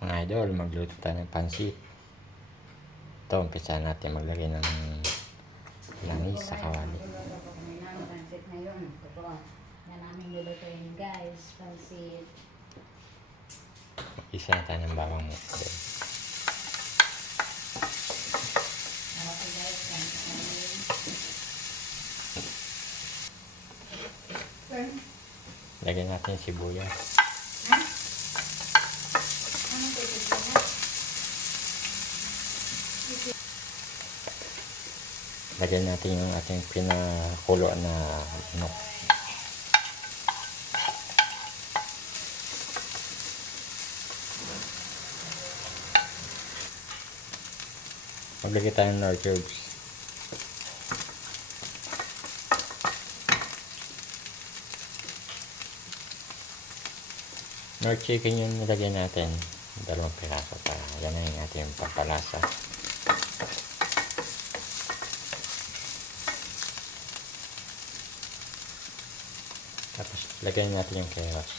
Mga idol, magluto tayo ng pansit. Ito, umpisa natin maglagay ng langis sa kawali. Pansit ngayon. Ito po. Yan namin lulutuin guys. Pansit. Isa na tayo ng bawang mo. Okay guys. Lagyan natin yung sibuyas. Lagyan natin yung ating pinakuloan na manok. Maglagay tayo ng nor cubes. Nor chicken yung nilagyan natin. 2 piraso para yan na yung ating pampalasa. Tapos lagyan natin yung keros.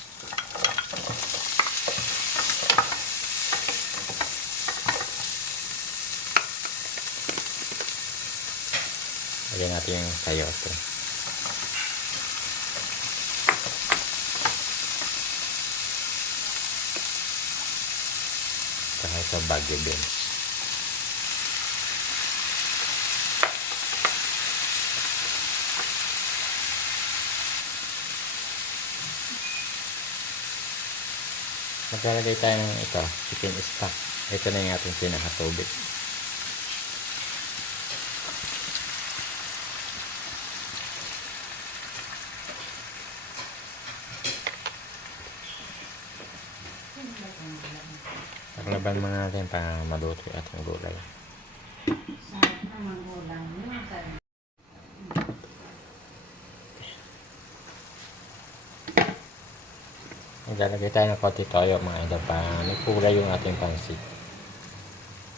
Lagyan natin yung sayote. Saka ito Baguio beans. Maglalagay tayo ng ito, chicken stock. Ito na yung ating pinakatubig. Paglaban muna natin para maluto yung ating gulay. Sarap naman ulam nyo. Maglalagay tayo ng konti toyo mga idol para may kulay yung ating pansit.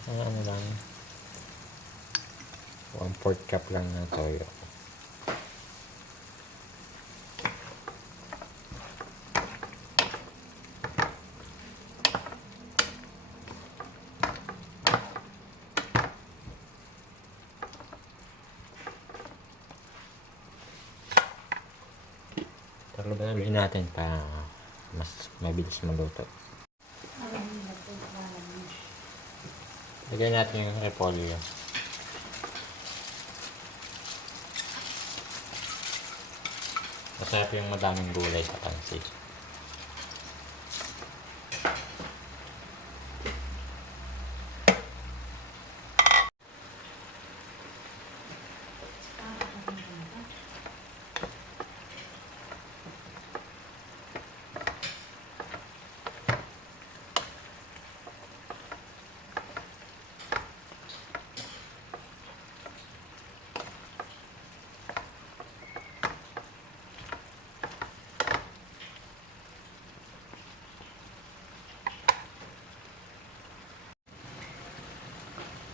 Ano lang, 1/4 cup lang ng toyo. Talubaluin natin para mas mabilis maluto. Lagyan natin yung repolyo. Masarap yung madaming gulay sa pansit.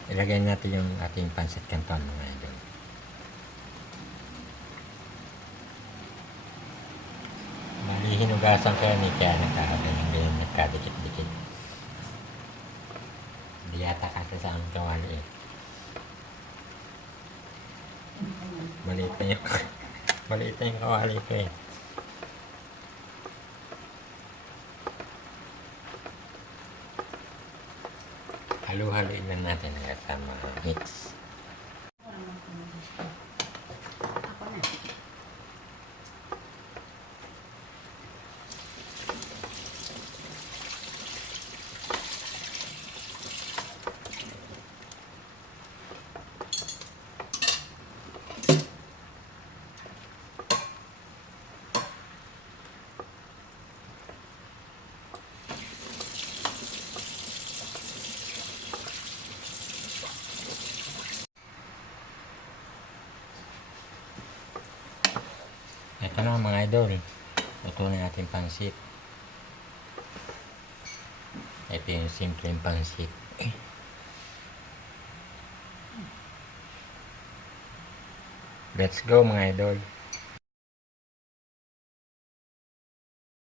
Ilagay natin yung ating pansit canton mga idol. Bali, hinugasan ko yan kaya nagkadikit-dikit. Hindi yata kasi sa aming kawali eh. Maliit na yung kawali ko eh. Halo-haloin lang natin kasama mix. Ako na. Ito na mga idol. Ito na ating pansit. Ito yung simpleng pansit. Let's go mga idol.